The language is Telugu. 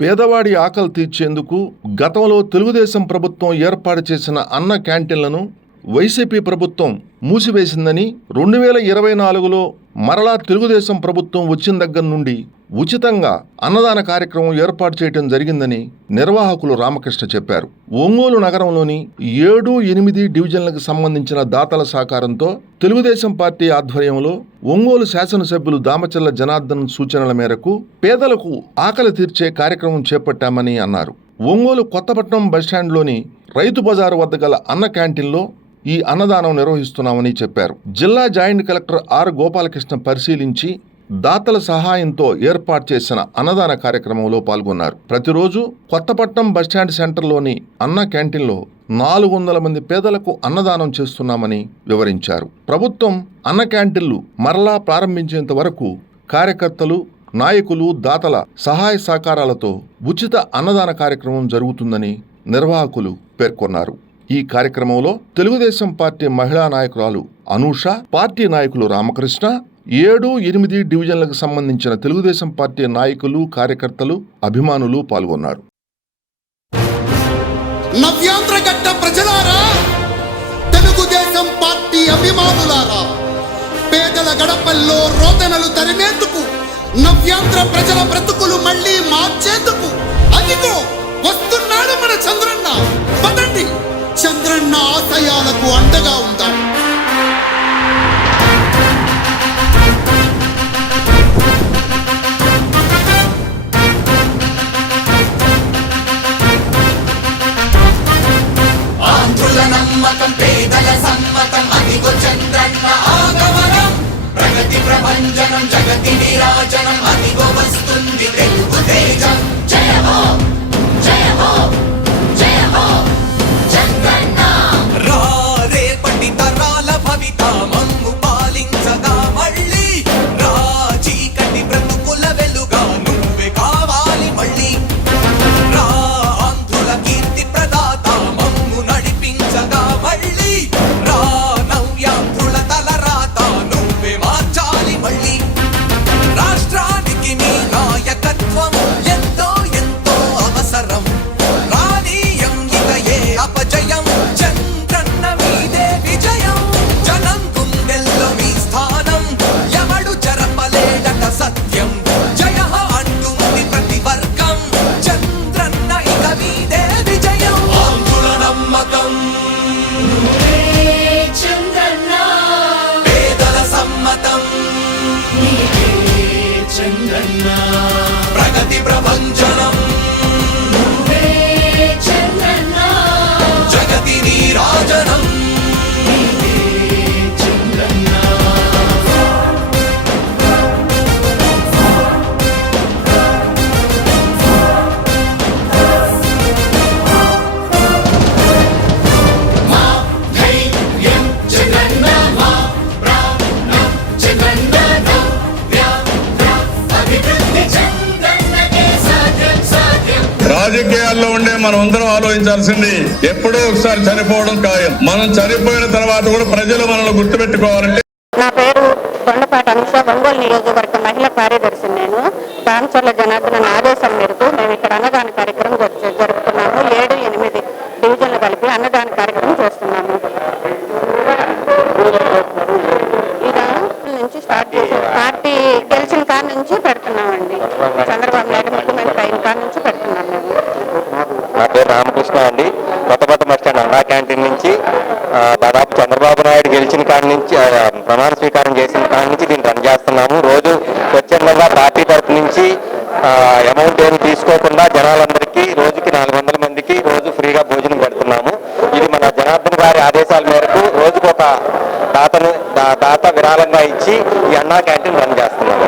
పేదవాడి ఆకలి తీర్చేందుకు గతంలో తెలుగుదేశం ప్రభుత్వం ఏర్పాటు చేసిన అన్న క్యాంటీన్లను వైసీపీ ప్రభుత్వం మూసివేసిందని 2024లో మరలా తెలుగుదేశం ప్రభుత్వం వచ్చిన దగ్గర నుండి ఉచితంగా అన్నదాన కార్యక్రమం ఏర్పాటు చేయడం జరిగిందని నిర్వాహకులు రామకృష్ణ చెప్పారు. ఒంగోలు నగరంలోని 7, 8 డివిజన్లకు సంబంధించిన దాతల సహకారంతో తెలుగుదేశం పార్టీ ఆధ్వర్యంలో ఒంగోలు శాసనసభ్యులు దామచర్ల జనార్దన్ సూచనల మేరకు పేదలకు ఆకలి తీర్చే కార్యక్రమం చేపట్టామని అన్నారు. ఒంగోలు కొత్తపట్నం బస్టాండ్లోని రైతు బజారు వద్ద గల అన్న క్యాంటీన్లో ఈ అన్నదానం నిర్వహిస్తున్నామని చెప్పారు. జిల్లా జాయింట్ కలెక్టర్ ఆర్ గోపాలకృష్ణ పరిశీలించి దాతల సహాయంతో ఏర్పాటు చేసిన అన్నదాన కార్యక్రమంలో పాల్గొన్నారు. ప్రతిరోజు కొత్తపట్నం బస్టాండ్ సెంటర్లోని అన్న క్యాంటీన్లో 400 మంది పేదలకు అన్నదానం చేస్తున్నామని వివరించారు. ప్రభుత్వం అన్న క్యాంటీన్లు మరలా ప్రారంభించేంత వరకు కార్యకర్తలు, నాయకులు, దాతల సహాయ సహకారాలతో ఉచిత అన్నదాన కార్యక్రమం జరుగుతుందని నిర్వాహకులు పేర్కొన్నారు. ఈ కార్యక్రమంలో తెలుగుదేశం పార్టీ మహిళా నాయకురాలు అనూష, పార్టీ నాయకులు రామకృష్ణ, 7, 8 డివిజన్లకు సంబంధించిన తెలుగుదేశం పార్టీ నాయకులు, కార్యకర్తలు, అభిమానులు పాల్గొన్నారు. నవ్యాంధ్రగడ్డ ప్రజలారా, తెలుగుదేశం పార్టీ అభిమానులారా, పేదల గడపల్లో రోదనలు తరిమేందుకు, నవ్యాంధ్ర ప్రజల బ్రతుకులు మళ్లీ మార్చేందుకు అదిగో వస్తున్నాడు మన చంద్రన్న. పదండి, చంద్రన్న ఆశయాలకు అండగా ఉందాం. ఆంధ్రుల నమ్మకం, పేదల సమ్మతం, అదిగో చంద్రన్న ఆగమనం. ప్రగతి ప్రభంజనం, జగతి నీరాజనం, అదిగో వస్తుంది తెలుగు తేజం. జయ హో, జయ హో, జయ హో చంద్రన్న. రా రేపటి తరాల భవిత మమ్ము పాలించగా మళ్ళీ, రా చీకటి బ్రతుకుల వెలుగా నువ్వే కావాలి మళ్ళీ. రా ఆంధ్రుల కీర్తి ప్రదాత మమ్ము నడిపించగా మళ్ళీ, రా నవ్యాంధ్రుల తలరాత నువ్వే మార్చాలి మళ్ళీ. రాష్ట్రానికి నీ నాయకత్వం ఎంతో ఎంతో అవసరం. రానీయం ఇక ఏ అపజయం, చంద్రన్న మీదే విజయం. జనం గుండెల్లో మీ స్థానం, ఎవడు జరపలేడట సత్యం. జయ అంటుంది ప్రతి వర్గం, చంద్రన్న ఇక మీదే విజయం. ఆంధ్రుల నమ్మకం, చంద్రన్న పేదల సమ్మతం, చంద్రన్న ప్రగతి ప్రభంజనం, చంద్రన్న జగతి నీరాజనం. రాజకీయాల్లో ఉండే మనం అందరం ఆలోచించాల్సింది, ఎప్పుడో ఒకసారి చనిపోవడం ఖాయం. మనం చనిపోయిన తర్వాత కూడా ప్రజలు మనల్ని గుర్తుపెట్టుకోవాలంటే. నా పేరు కొండపాటి అనుష, ఒంగోలు నియోజకవర్గ మహిళా కార్యదర్శి. నేను దామచర్ల జనార్దన్ ఆదేశం మేరకు మేము ఇక్కడ అన్నదాన కార్యక్రమం జరుపుతున్నాము. 7, 8 డివిజన్లు కలిపి అన్నదాన కార్యక్రమం చేస్తున్నాము. ఇలా నుంచి స్టార్ట్ చేసి పార్టీ గెలిచిన కాడ నుంచి పెడుతున్నామండి. చంద్రబాబు నాయుడు ముఖ్యమంత్రి అయిన కాడ నుంచి పెడుతున్నాం మేము. నా పేరు రామకృష్ణ అండి. కొత్తపట్నం బస్టాండ్ అన్నా క్యాంటీన్ నుంచి దాదాపు చంద్రబాబు నాయుడు గెలిచిన కాడి నుంచి, ప్రమాణ స్వీకారం చేసిన కాడి నుంచి దీన్ని రన్ చేస్తున్నాము. రోజు స్వచ్ఛందంగా పార్టీ తరఫు నుంచి అమౌంట్ ఏమి తీసుకోకుండా జనాలందరికీ రోజుకి 400 మందికి రోజు ఫ్రీగా భోజనం పెడుతున్నాము. ఇది మన జనార్దన్ గారి ఆదేశాల మేరకు రోజుకు ఒక దాత విరాళంగా ఇచ్చి ఈ అన్నా క్యాంటీన్ రన్ చేస్తున్నాము.